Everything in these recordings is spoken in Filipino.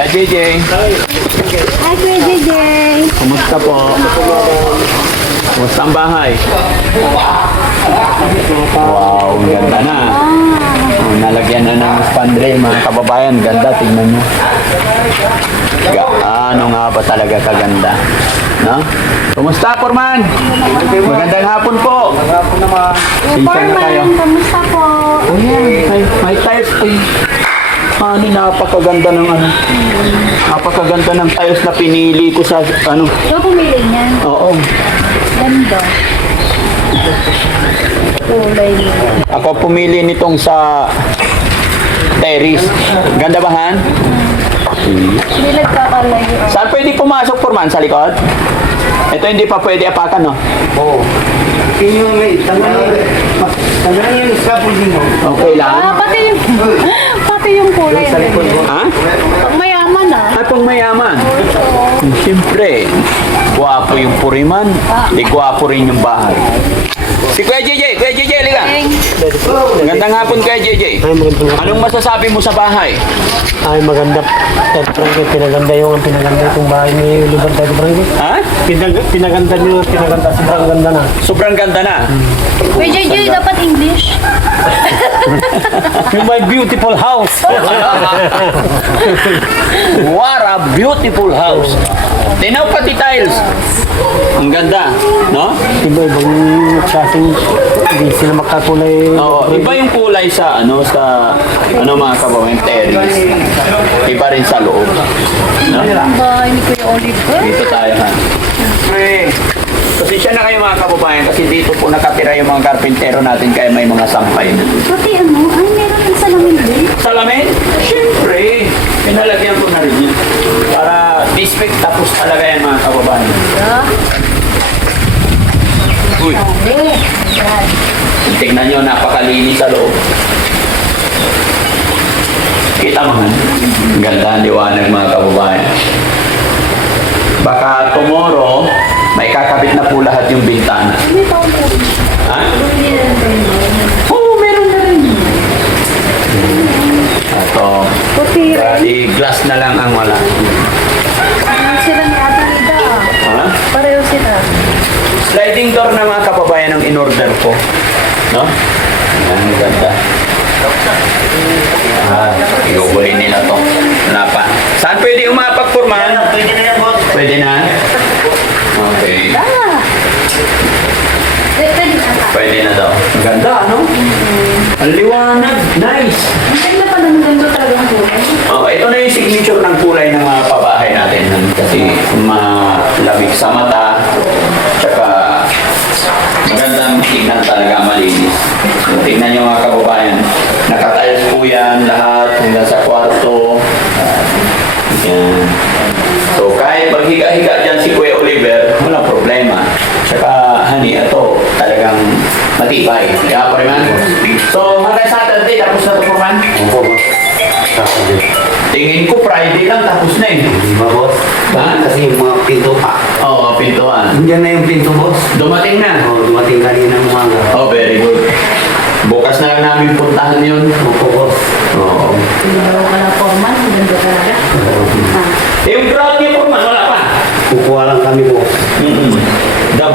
Kuya JJ. Hi, Kuya JJ. Kumusta po? Kumusta ang bahay? Wow, ang ganda na. Oh, nalagyan na ng spandrel mga kababayan. Ganda, tingnan nyo. Ano nga ba talaga kaganda? No? Kumusta, Forman? Magandang hapon po. Magandang hapon naman. Sinsya na kayo. Kamusta po? Oh, yeah. May tiles. Ano, napakaganda ng ano. Napakaganda ng tiles na pinili ko sa ano. Ikaw pumili niyan. Oo. Ganda. Kulay niya. Ako pumili nitong sa terrace. Ganda ba, Han? Hindi nagkakalayo. Saan pwede pumasok, Forman? Sa likod? Ito hindi pa pwede apakan, no? Oo. Yung may tanggalin yung scaffolding mo. Okay lang. Pati yung kulay. Sa likod mo. Ha? Pag mayaman At pang mayaman. Siyempre, gwapo yung puriman. Di gwapo rin yung bahay. Si Kuya JJ, liga. Gandang hapon, Kuya JJ. Ay, maganda. Anong masasabi mo sa bahay? Ay, maganda. Pinaganda yung bahay ni Oliver Daddy Frankie. Ha? Pinaganda niyo, sobrang ganda na. Sobrang ganda na. Kuya JJ, dapat English. Yung my beautiful house. What a beautiful house. Tinaw pati tiles. Ang ganda, no? Iba-ibang klaseng, hindi sila makakulay. Oo, iba yung kulay sa mga kababayan, terrace. Iba rin sa loob. No? Ang bahay ni Kuya Oliver. Dito tayo, ha? Pasensya na kayo mga kababayan kasi dito po nakatira yung mga karpintero natin kaya may mga sampay na. Pati meron din salamin din. Salamin? Siyempre, pinalagyan ko na rin yun. Para dispect tapos talaga yan mga kababayan. Uy, tingnan nyo, napakalinis sa loob. Kita mo man, ang ganda ang liwanag mga kababayan. Baka tomorrow, may kakabit na po lahat yung bintana. May taon po. Ha? Hindi na rin. Oo, meron na rin. Ito, Puti rin. i-glass na lang ang wala. Sila ni Ate Lida. Ha? Pareho sila. Sliding door na mga kababayan ang in-order ko. No? Yan, ganda. Igugulin nila to. Wala pa. Saan pwede umapak, Forman? Pwede na yan, boss. Pwede na? Okay. Pwede na daw. Ang ganda, ano? Ang liwanag. Nice. Ang na pala ng ganito talaga ang kulay. Oh, ito na yung signature ng kulay ng mga pabahay natin. Kasi malamig sa mata. Tsaka magandang tignan talaga, malinis. So, tignan nyo mga kababayan. Nakatiles po yan lahat hanggang sa kwarto. Yan. So kahit maghiga-higa dyan si Kuya Oliver, walang problema. Tsaka, honey, ito talagang matibay. Kaya pa rin man. So hanggang Saturday, tapos na ito po man. Opo, boss. Tingin ko Friday lang, tapos na eh. Di ba, boss? Ha? Kasi yung mga pinto pa. Oo, pintuan. Nandiyan na yung pinto, boss. Dumating na. Dumating kanina ng umaga. Oh, very good. Bukas na lang namin puntahan yun. Opo, boss. Oo. Meron ka na formal. Ang ganda talaga. Yung ground niya po man, wala pa. Kukuha lang kami, boss.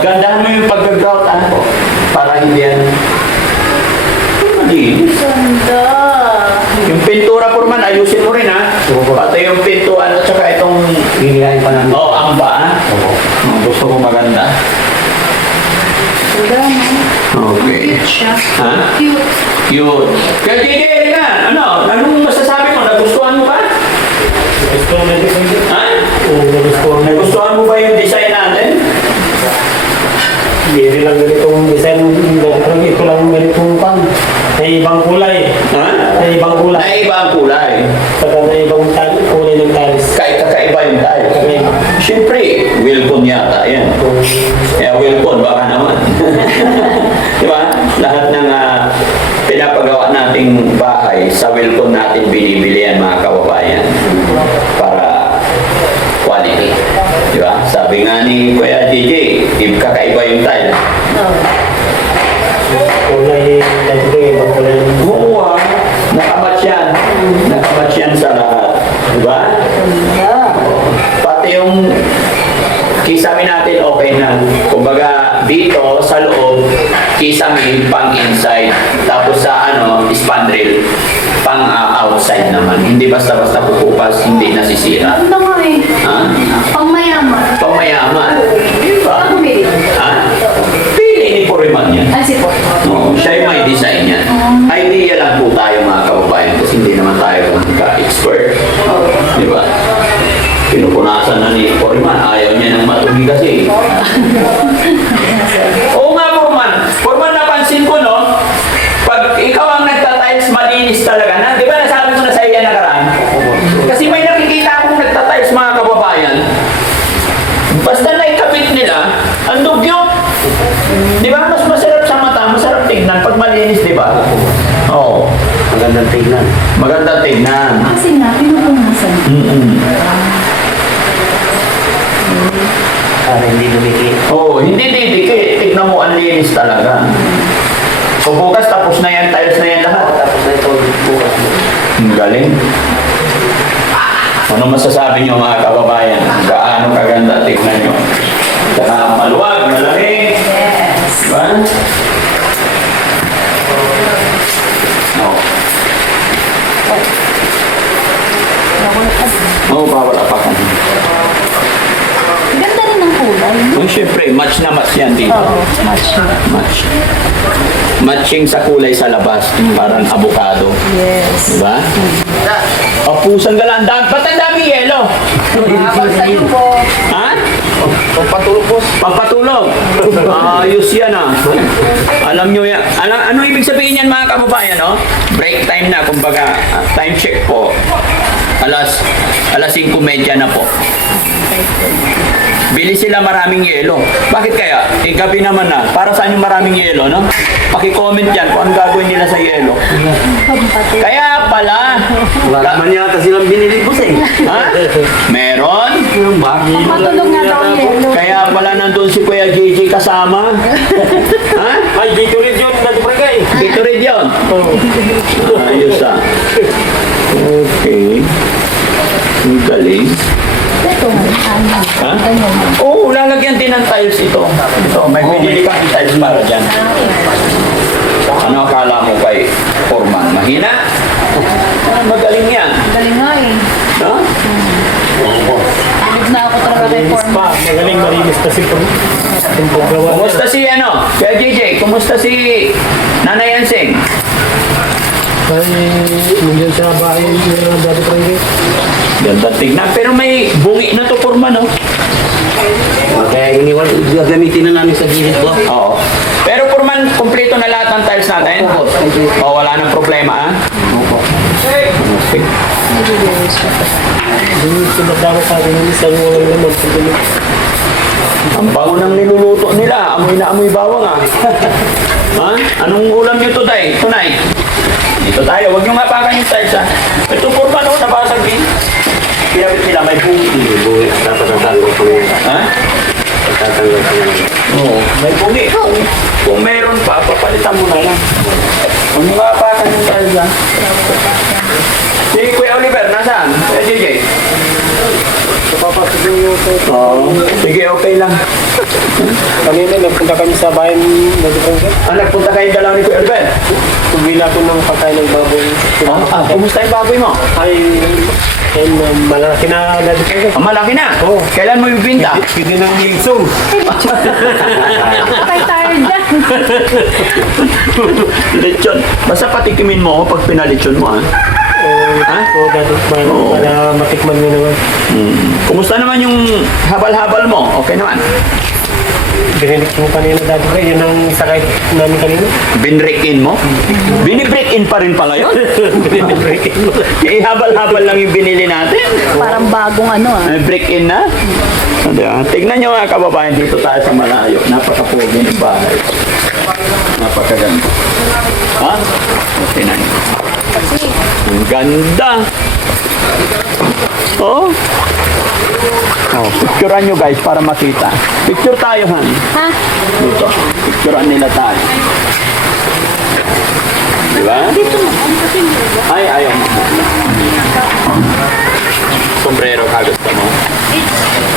Gandahan mo yung pag-grout, ano? Para hindi yan. Malinis. Ganda. Yung pintura po man, ayusin mo rin ha. Opo. Pati yung pintuan at saka itong Hihilahin pa namin. ang ba ha? Opo. Gusto ko maganda. Ganda, no? Okay. Cute siya. Ha? Cute. Cute. Kaya Gigi, ka. Anong masasabi mo? Nagustuhan mo ba? Gusto mo na ito? Ha? Oo, gusto mo na. Nagustuhan mo ba yung design natin? Hindi lang ganitong design. Ito lang ganitong pan. May ibang kulay. Ha? May ibang kulay. Naiba ang kulay. Saka may ibang kulay ng tiles. Kakaiba yung tayo. Kakaiba. Siyempre, Wilcon yata. Yan. Kaya Wilcon, baka naman. Di ba? Lahat ng pinapagawa nating bahay, sa Wilcon natin binibili yan mga kababayan. Para quality. Di ba? Sabi nga ni Kuya DJ, kakaiba yung tile. Kulay, ibang kulay. Oo, nakamatch yan. Nakamatch yan sa lahat. Di ba? Pati yung kisame natin okay na. Kumbaga dito sa loob, kisame pang inside. Tapos sa spandrel pang outside naman. Hindi basta-basta pupupas, hindi nasisira. Ano nga eh? Ha? Pangmayaman. Pamayaman. Di ba? Ano ba yun? Ha? Pili ni Puriman yan. Ay, si po. No, siya yung may design yan. Idea lang po tayo mga kababayan kasi hindi naman tayo ka-expert. Di ba? Pinupunasan na ni Foreman. Ayaw niya ng matugi kasi. Oo nga, Foreman. Foreman, napansin ko, no? Pag ikaw ang nagtatiles, malinis talaga. Di ba nasabi ko na sa iya nakaraan? Kasi may nakikita akong nagtatiles, mga kababayan. Basta naikabit nila, ang dugyot. Di ba? Mas masarap sa mata, masarap tignan pag malinis, di ba? Oo. Magandang tignan. Magandang tignan. Kasi na, pinupunasan. Para hindi dumiki. Oo, hindi didikit. Tignan mo, ang linis talaga. So bukas, tapos na yan, tiles na yan lahat. Tapos na ito, bukas. Ang galing. Ano masasabi niyo mga kababayan? Gaano kaganda, tignan niyo. Saka maluwag, malaki. Yes. Diba? Oo. Oo, bawala pa ka. Ganda rin ng kulay. Oh, syempre, match na match yan dito. Oo, match. Match. Matching sa kulay sa labas. Parang avocado. Yes. Diba? Papusan ka lang. Ba't ang daming yelo? Habang sa'yo po. Ha? Pagpatulog po. Pampatulog. Ayos yan ah. Alam nyo yan. Ano ibig sabihin yan mga kababayan, no? Break time na. Kumbaga, time check po. Alas 5:30 na po. Bili sila maraming yelo. Bakit kaya? Gabi naman na. Para saan yung maraming yelo, no? Paki-comment yan kung anong gagawin nila sa yelo. Kaya pala. Wala naman yata silang binili po eh. Ha? Meron? Yung bagay. Matulog nga daw ang yelo. Kaya pala nandun si Kuya JJ kasama. Ha? Ay, dito rin yun. Dati pa kay. Dito rin yun. Ayos ah. Okay. Ang galing. Ito nga. Ha? Ganyan. Oo, lalagyan din ng tiles ito. Ito, may binili kang tiles para dyan. Ano akala mo kay Foreman? Mahina? Magaling yan. Galing nga eh. Ha? Bilig na ako talaga kay Foreman. Magaling marinis kasi po. Yung paggawa. Kumusta si Kuya JJ? Kumusta si Nanay Yansing? Ay, nandiyan sa bahay ng dati pa rin. Ganda tignan. Pero may bungi na to, Foreman, no? Kaya iniwan, gagamitin na namin sa gilid ko. Oo. Pero Foreman, kumpleto na lahat ng tiles natin? O, wala nang problema, ah? Okay. Yung sinagdama sa akin, isang walang naman. Ang bango ng niluluto nila. Amoy na amoy bawang, ah. Ha? Anong ulam nyo today? Tonight? Dito tayo. Huwag nyo ngapakan yung tiles, ah. Ito, Foreman, oh, nabasag din. Pinabit nila, may bungi. Buhay, dapat natanggal ko yun. Ha? Tatanggal ko yun. Oo. May bungi. Kung meron pa, papalitan mo na lang. Huwag nyo ngapakan yung tiles, ah. Si Kuya Oliver, nasaan? Kuya JJ? Napapasok yung ito. Oo. Sige, okay lang. Kanina, nagpunta kami sa bahay ng dati pa rin. Nagpunta kayo dalaw ni Kuya Oliver? Tumila ko ng pagkain ng baboy. Kumusta yung baboy mo? Ay, malaki na dati pa rin. Malaki na. Oo. Kailan mo ibinta? Pwede ng Wilson. Kay tired na. Lechon. Basta patikimin mo ako pag pinalechon mo, ha? Ha? Oo, dati para matikman nyo naman. Kumusta naman yung habal-habal mo? Okay naman. Binilik mo kanina dati pa rin. Yun ang sakay namin kanina. Binrek-in mo? Binibreak-in pa rin pala yun? Eh, habal-habal lang yung binili natin. Parang bagong ano ah. Break-in na? Tignan nyo mga kababayan, dito tayo sa malayo. Napaka-pogi ng bahay. Napakaganda. Ha? Okay na yun. Ang ganda. Oh. Oh, picturean nyo guys para makita. Picture tayo, Han. Ha? Dito. Picturean nila tayo. Di ba? Dito na. Ang kasi Ay, ayaw mo. So, sombrero ka gusto mo?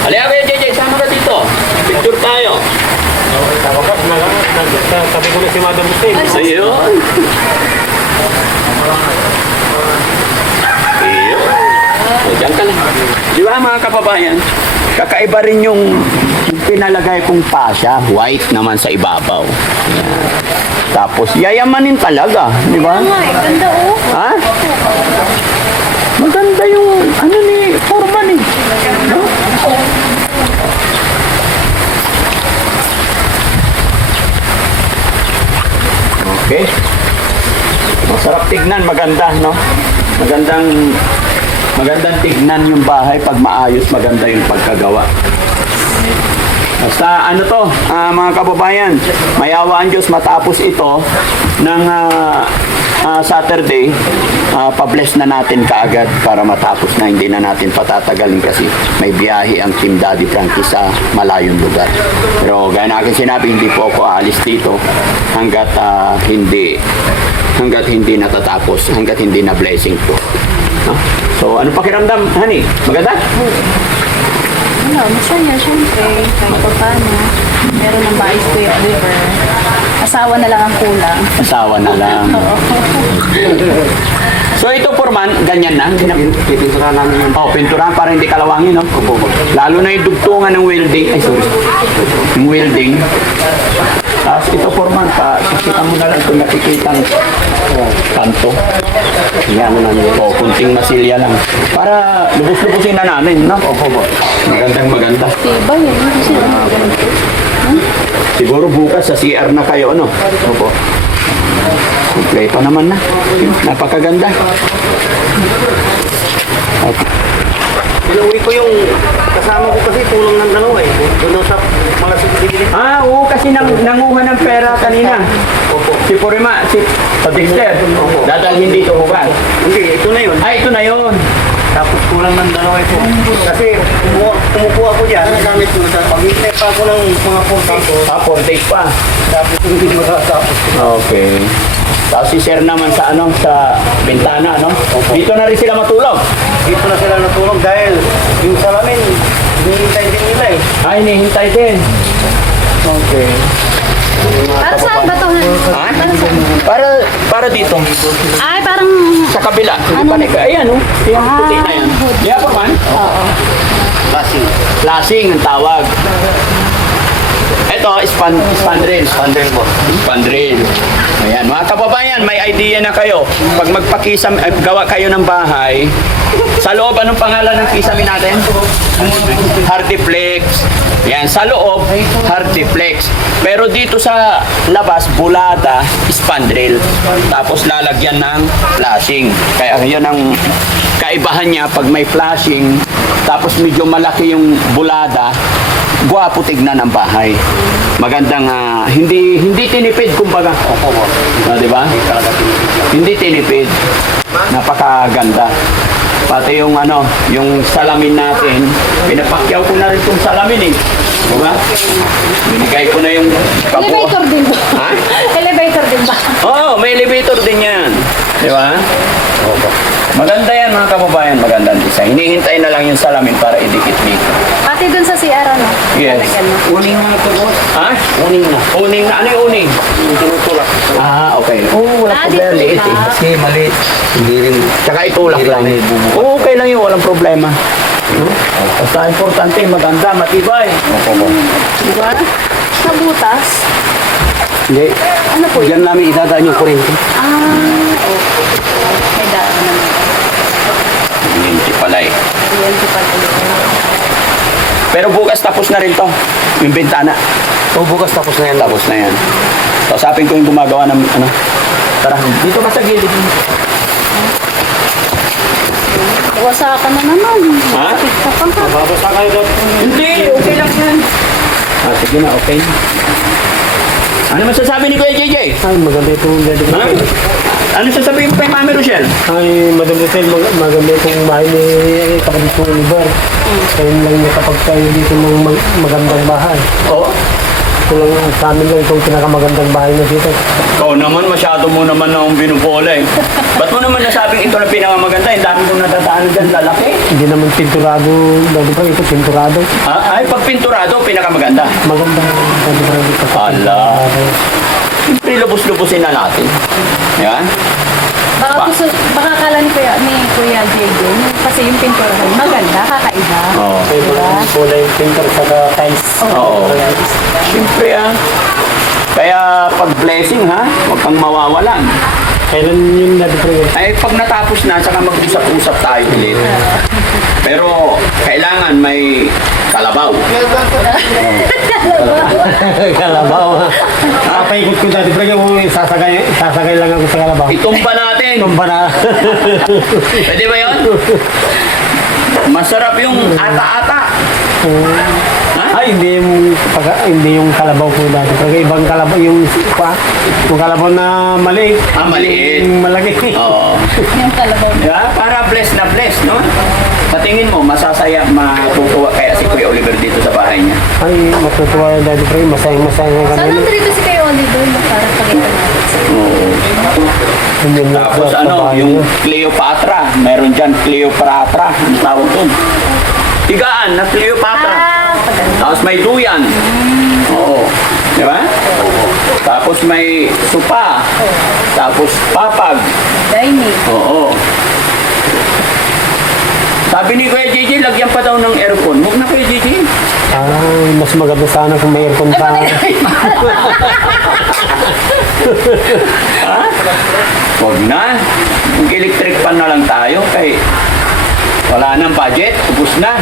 Halika kayo, JJ, sama ka dito. Picture tayo. Sabi ko na si Madam Hussein. Ayun. Ayun. O, dyan ka lang. Di ba mga kababayan? Kakaiba rin yung pinalagay kong pasya. White naman sa ibabaw. Ayan. Tapos yayamanin talaga. Di ba? Ano nga eh, ganda oh. Ha? Maganda yung ano ni Foreman eh. No? Okay. Masarap tignan, maganda, no? Magandang tignan yung bahay pag maayos, maganda yung pagkagawa. Basta ano to, mga kababayan, mayawa ang Diyos matapos ito ng Saturday, pa-bless na natin kaagad para matapos na hindi na natin patatagalin kasi may biyahe ang Team Daddy Frankie sa malayong lugar. Pero gaya na akin sinabi, hindi po ako aalis dito hanggat hindi natatapos, hanggat hindi na blessing po. No? So ano pakiramdam, honey? Maganda? Ano, masaya syempre. Kahit pa paano. Meron ng bahay si Kuya River. Asawa na lang ang kulang. Asawa na lang. So ito Foreman, ganyan na. Pipinturahan namin yung Oh, pinturan para hindi kalawangin, no? Lalo na yung dugtungan ng welding. Ay, sorry. Yung welding. Tapos ito Foreman, kita mo na lang kung nakikitang kanto. Yan na namin. O, kunting masilya lang. Para lubos-lubusin na namin, no? Opo, maganda. Diba yun? Kasi ganito. Siguro bukas sa CR na kayo, ano? Opo. Kompleto naman na. Napakaganda. At Inuwi ko yung kasama ko kasi tulong ng dalawa eh. Doon sa mga sigilin. oo, kasi nanguha ng pera kanina. Si Purima, si Dexter. Dadalhin dito bukas. Hindi, ito na yun. Ay, ito na yun. Tapos kulang ng dalawa ito. Kasi kumukuha ko dyan. Nagamit ko sa pag-hintay pa ako ng mga puntang ko. 4 days pa. Tapos hindi matatapos. Okay. Tapos si Sir naman sa bintana, no? Dito na rin sila matulog. Dito na sila natulog dahil yung salamin, hinihintay din nila eh. Ay, hinihintay din. Okay. Para saan ba ito? Ha? Para saan? Para dito. Ay, parang... Sa kabila. Ayan, no? Yung puti na yan. Yeah, pa man? Oo. Lasing ang tawag. Ito, spandrel. Spandrel. Ayan, mga kababayan, may idea na kayo. Pag gawa kayo ng bahay, sa loob, anong pangalan ng kisame natin? Hardiplex. Yan, sa loob, hardiplex. Pero dito sa labas, bulada, spandrel. Tapos lalagyan ng flashing. Kaya yun ang kaibahan niya pag may flashing, tapos medyo malaki yung bulada, gwapo tignan ang bahay. Magandang hindi tinipid kumbaga. Di ba? Hindi tinipid. Napakaganda. Pati yung yung salamin natin, pinapakyaw ko na rin itong salamin eh. Diba? Binigay ko na yung Elevator din ba? Ha? Elevator din ba? Oo, may elevator din yan. Di ba? Maganda yan mga kababayan, magandang design. Hinihintay na lang yung salamin para idikit dito. Pati dun sa CR, ano? Yes. Lalagyan mo. Uning na ito po. Ha? Uning na. Uning na. Ano yung uning? Yung tinutulak. Okay. Oo, wala dito problema. Liit eh. ba? Kasi maliit. Hindi rin. Tsaka itulak lang. Oo, okay lang yun. Walang problema. Basta importante, maganda, matibay. Diba? Sa butas. Hindi. Ano po yun? Diyan namin idadaan yung kurente. Okay. May daan naman. Hindi pala eh. Yan, si Patuloy. Pero bukas tapos na rin to. Yung bintana. O bukas tapos na yan. Tapos na yan. Kausapin ko yung gumagawa ng Tara, dito ka sa gilid. Wasakan na naman. Ha? Sakit ka pa ka. Babasa kayo doon. Hindi, okay lang yan. Sige na, okay. Ano masasabi ni Kuya JJ? Ay, maganda itong dito. Ha? Ano sasabihin mo kay Mami Rochelle? Ay, Madam Hotel, maganda itong bahay ni kapatid kong Oliver. Ayun lang niya kapag tayo dito ng magandang bahay. Oo. Ito lang sa amin lang itong pinakamagandang bahay na dito. Ikaw naman, masyado mo naman na akong binubola eh. Ba't mo naman nasabing ito na pinakamaganda? Yung dami kong natatalo dyan, lalaki. Hindi naman pinturado, Daddy Frank, ito pinturado. Ay, pag pinturado, pinakamaganda. Maganda, Daddy Frank, ito. Ala. Siyempre, lubos-lubosin na natin. Yan. Baka akala ni Kuya JJ, kasi yung pintura ko, maganda, kakaiba. Oo. Diba? Kulay yung pintur sa tiles. Oo. Siyempre Kaya pag blessing ha, huwag kang mawawalan. Kailan yun, Daddy Frank? Ay pag natapos na, saka mag-usap-usap tayo ulit. Pero kailangan may kalabaw. Kalabaw. Papaikot ko, Daddy Frank, yung sasagay lang ako sa kalabaw. Itumba natin. Tumba na. Pwede ba yun? Masarap yung ata-ata. Ha? Ay, hindi yung kalabaw ko dati. Pero ibang kalabaw, yung kalabaw na maliit. Maliit. Yung malaki. Oo. Yung kalabaw. Diba? Para bless na bless, no? Sa tingin mo, masasaya, matutuwa kaya si Kuya Oliver dito sa bahay niya. Ay, matutuwa yung Daddy Frank. Masayang-masaya ka Sana nandito si Kuya Oliver, para pakita natin. Oo. Tapos yung Cleopatra. Meron dyan, Cleopatra. Ang tawag doon. Tigaan na Cleopatra. Tapos may duyan. Oo. Di ba? Tapos may supa. Tapos papag. Dining. Oo. Sabi ni Kuya JJ, lagyan pa daw ng aircon. Huwag na Kuya JJ. Ay, mas maganda sana kung may aircon pa. Ha? Huwag na. Mag-electric pan na lang tayo kay wala nang budget. Ubus na.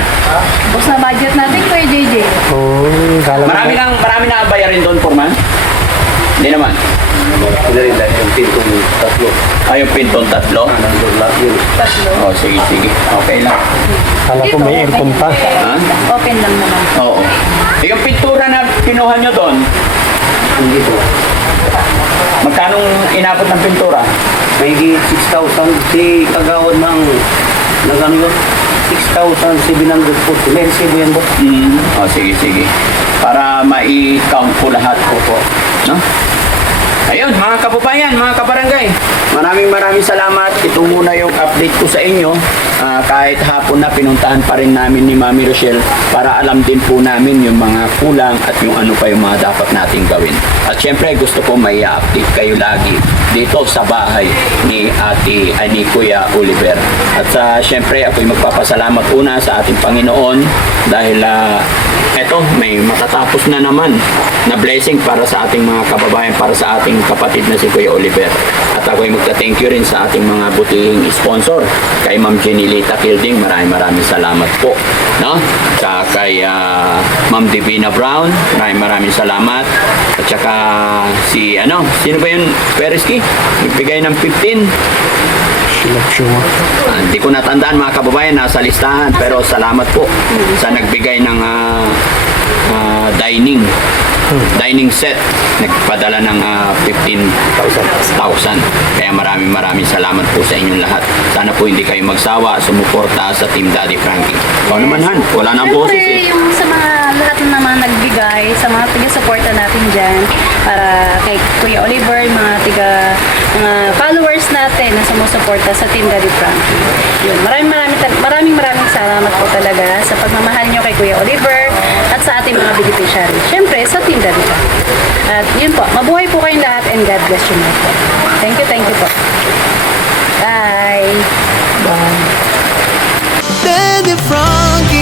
Bus na budget natin, Kuya JJ. Kala Marami na bayarin doon, Forman? Hindi naman. Sila rin dahil yung pintong tatlo. Yung pintong tatlo? Nandun lang yun. Tatlo. Sige. Okay lang. Kala ko may aircon pa. Ha? Open lang naman. Oo. Yung pintura na kinuha nyo doon, Hindi po. magkano inabot ng pintura? May 6,000. Si kagawad ng ano yun? 6,700 po. May resibo yan po. Sige. Para mai-count ko lahat po. No? Ayun, mga kababayan, mga kabarangay. Maraming salamat. Ito muna yung update ko sa inyo. Kahit hapon na pinuntahan pa rin namin ni Mami Rochelle para alam din po namin yung mga kulang at yung ano pa yung mga dapat nating gawin. At syempre gusto ko may update kayo lagi dito sa bahay ni ni Kuya Oliver. At syempre ako'y magpapasalamat una sa ating Panginoon dahil eto may matatapos na naman na blessing para sa ating mga kababayan, para sa ating kapatid na si Kuya Oliver. At ako'y magta-thank you rin sa ating mga butihing sponsor kay Ma'am Jenilita Kilding. Maraming salamat po. No? At kay Ma'am Divina Brown. Maraming salamat. At saka sino ba yun? Pereski? Nagbigay ng 15. Hindi ko natandaan mga kababayan, nasa listahan. Pero salamat po sa nagbigay ng dining set. Nagpadala ng 15,000. Kaya maraming salamat po sa inyong lahat. Sana po hindi kayo magsawa, sumuporta sa Team Daddy Frankie. Ikaw naman, Han. Wala nang boses Siyempre, eh. yung sa mga lahat na naman nagbigay, sa mga tiga-supporta natin dyan, para kay Kuya Oliver, mga followers natin na sumusuporta sa Team Daddy Frankie. Yun, maraming salamat po talaga sa pagmamahal nyo kay Kuya Oliver at sa ating mga beneficiary. Siyempre, sa Team Daddy Frankie. At yun po, mabuhay po kayong lahat and God bless you more po. Thank you po. Bye! Daddy Frankie.